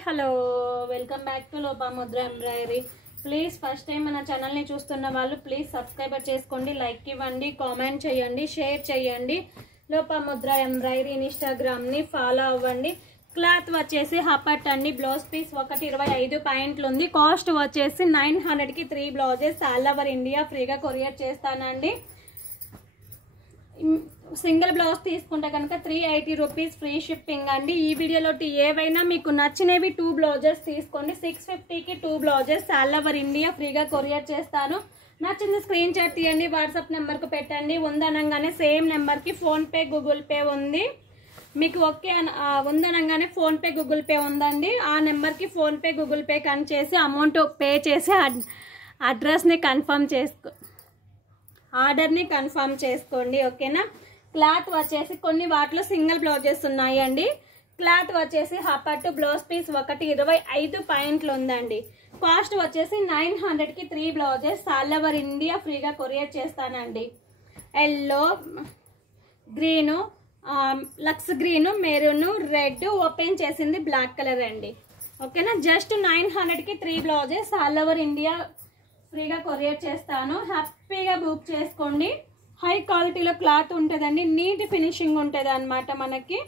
Hello welcome back to Lopamudra embroidery. Please first time మన ఛానల్ని చూస్తున్న వాళ్ళు ప్లీజ్ సబ్స్క్రైబర్ చేసుకోండి, లైక్ ఇవ్వండి, కామెంట్ చేయండి, షేర్ చేయండి. లోపాముద్ర ఎంబ్రాయిడరీ ఇన్స్టాగ్రామ్ని ఫాలో అవ్వండి. క్లాత్ వచ్చేసి హపట్ అండి. బ్లౌజ్ పీస్ 125 పాయింట్లు ఉంది. కాస్ట్ వచ్చేసి 900కి 3 బ్లౌజెస్ ఆల్ ఓవర్ ఇండియా ఫ్రీగా కొరియర్ చేస్తానండి. సింగిల్ బ్లౌజ్ తీసుకుంటే కనుక 380 రూపీస్ ఫ్రీ షిప్పింగ్ అండి. ఈ వీడియోలో ఏవైనా మీకు నచ్చినవి 2 బ్లౌజెస్ తీసుకోండి. 650కి 2 బ్లౌజెస్ ఆల్ ఓవర్ ఇండియా ఫ్రీగా కొరియర్ చేస్తాను. నచ్చింది స్క్రీన్ షాట్ తీయండి, వాట్సాప్ నెంబర్కి పెట్టండి. ఉందనగానే సేమ్ నెంబర్కి ఫోన్పే గూగుల్ పే ఉంది. మీకు ఓకే ఉందనగానే ఫోన్పే గూగుల్ పే ఉందండి. ఆ నెంబర్కి ఫోన్పే గూగుల్ పే కన్ చేసి అమౌంట్ పే చేసి అడ్రస్ని కన్ఫర్మ్ ఆర్డర్ని కన్ఫర్మ్ చేసుకోండి, ఓకేనా. క్లాత్ వచ్చేసి కొన్ని వాటిలో సింగిల్ బ్లౌజెస్ ఉన్నాయండి. క్లాత్ వచ్చేసి హపట్ బ్లౌజ్ పీస్ 125 పాయింట్లు ఉందండి. కాస్ట్ వచ్చేసి 900కి 3 బ్లౌజెస్ ఆల్ ఓవర్ ఇండియా ఫ్రీగా కొరియర్ చేస్తానండి. Yellow, green, lux green, maroon, red, open చేసింది బ్లాక్ కలర్ అండి, ఓకేనా. జస్ట్ 900కి 3 బ్లౌజెస్ ఆల్ ఓవర్ ఇండియా ఫ్రీగా కొరియర్ చేస్తాను. హ్యాపీగా బుక్ చేసుకోండి. హై క్వాలిటీలో క్లాత్ ఉంటుందండి, నీట్ ఫినిషింగ్ ఉంటుంది అనమాట. మనకి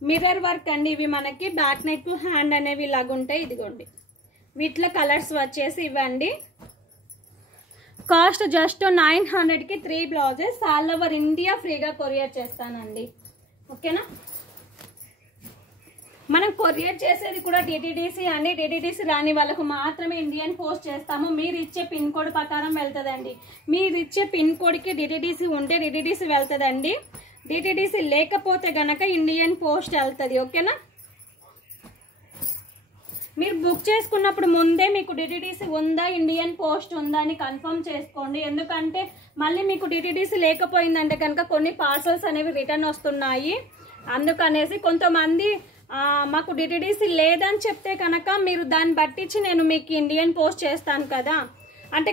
మిర్రర్ వర్క్ అండి. ఇవి మనకి బ్యాక్ నెక్, హ్యాండ్ అనేవి ఇలాగ ఉంటాయి. ఇదిగోండి, వీటిలో కలర్స్ వచ్చేసి ఇవ్వండి. కాస్ట్ జస్ట్ 900కి 3 బ్లౌజెస్ ఆల్ ఓవర్ ఇండియా ఫ్రీగా కొరియర్ చేస్తానండి, ఓకేనా. మనం కొరియర్ చేసేది కూడా డిటిడిసి అండి. డిటిడిసి రాని వాళ్ళకు మాత్రమే ఇండియన్ పోస్ట్ చేస్తాము. మీరు ఇచ్చే పిన్ కోడ్ ప్రకారం వెళ్తుందండి. మీరు ఇచ్చే పిన్ కోడ్కి డిటిడిసి ఉంటే డిటిడిసి వెళ్తుందండి. డిటిడిసి లేకపోతే గనక ఇండియన్ పోస్ట్ వెళ్తుంది, ఓకేనా. మీరు బుక్ చేసుకున్నప్పుడు ముందే మీకు డిటిడిసి ఉందా, ఇండియన్ పోస్ట్ ఉందా అని కన్ఫర్మ్ చేసుకోండి. ఎందుకంటే మళ్ళీ మీకు డిటిడిసి లేకపోయిందంటే కనుక కొన్ని పార్సల్స్ అనేవి రిటర్న్ వస్తున్నాయి. అందుకనేసి కొంతమంది మాకు డిటిడిసి లేదని చెప్తే కనుక మీరు దాన్ని బట్టించి నేను మీకు ఇండియన్ పోస్ట్ చేస్తాను కదా. అంటే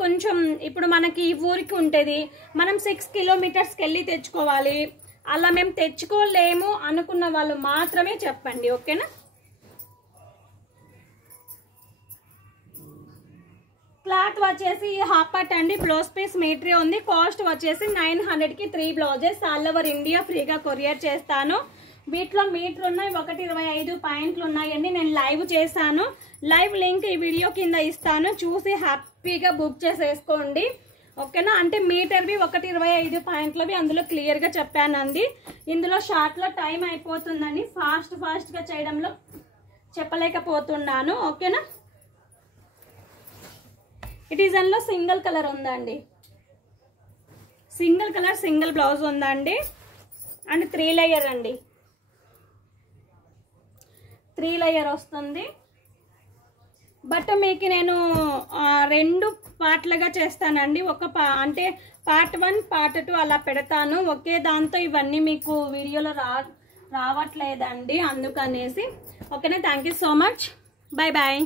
కొంచెం ఇప్పుడు మనకి ఈ ఊరికి ఉంటుంది, మనం 6 కిలోమీటర్స్కి వెళ్ళి తెచ్చుకోవాలి. అలా మేము తెచ్చుకోలేము అనుకున్న వాళ్ళు మాత్రమే చెప్పండి, ఓకేనా. క్లాత్ వచ్చేసి హాపట్ అండి. బ్లౌజ్ పీస్ మీటరే ఉంది. కాస్ట్ వచ్చేసి 900కి 3 బ్లౌజెస్ ఆల్ ఓవర్ ఇండియా ఫ్రీగా కొరియర్ చేస్తాను. వీటిలో మీటర్ ఉన్నాయి, 125 పాయింట్లు ఉన్నాయండి. నేను లైవ్ చేశాను. లైవ్ లింక్ ఈ వీడియో కింద ఇస్తాను, చూసి హ్యాపీగా బుక్ చేసేసుకోండి, ఓకేనా. అంటే మీటర్వి 125 పాయింట్లవి అందులో క్లియర్గా చెప్పానండి. ఇందులో షార్ట్లో టైం అయిపోతుందని ఫాస్ట్గా చేయడంలో చెప్పలేకపోతున్నాను, ఓకేనా. ఈ డిజైన్లో సింగిల్ కలర్ ఉందండి. సింగిల్ కలర్ సింగిల్ బ్లౌజ్ ఉందండి. అండ్ 3 లేయర్ అండి. 3 లేయర్ వస్తుంది. బట్ మీకు నేను 2 పార్ట్లుగా చేస్తానండి. అంటే పార్ట్ 1 పార్ట్ 2 అలా పెడతాను. ఒకే దాంతో ఇవన్నీ మీకు వీడియోలో రావట్లేదండి, అందుకనేసి, ఓకేనా. Thank you so much. Bye bye.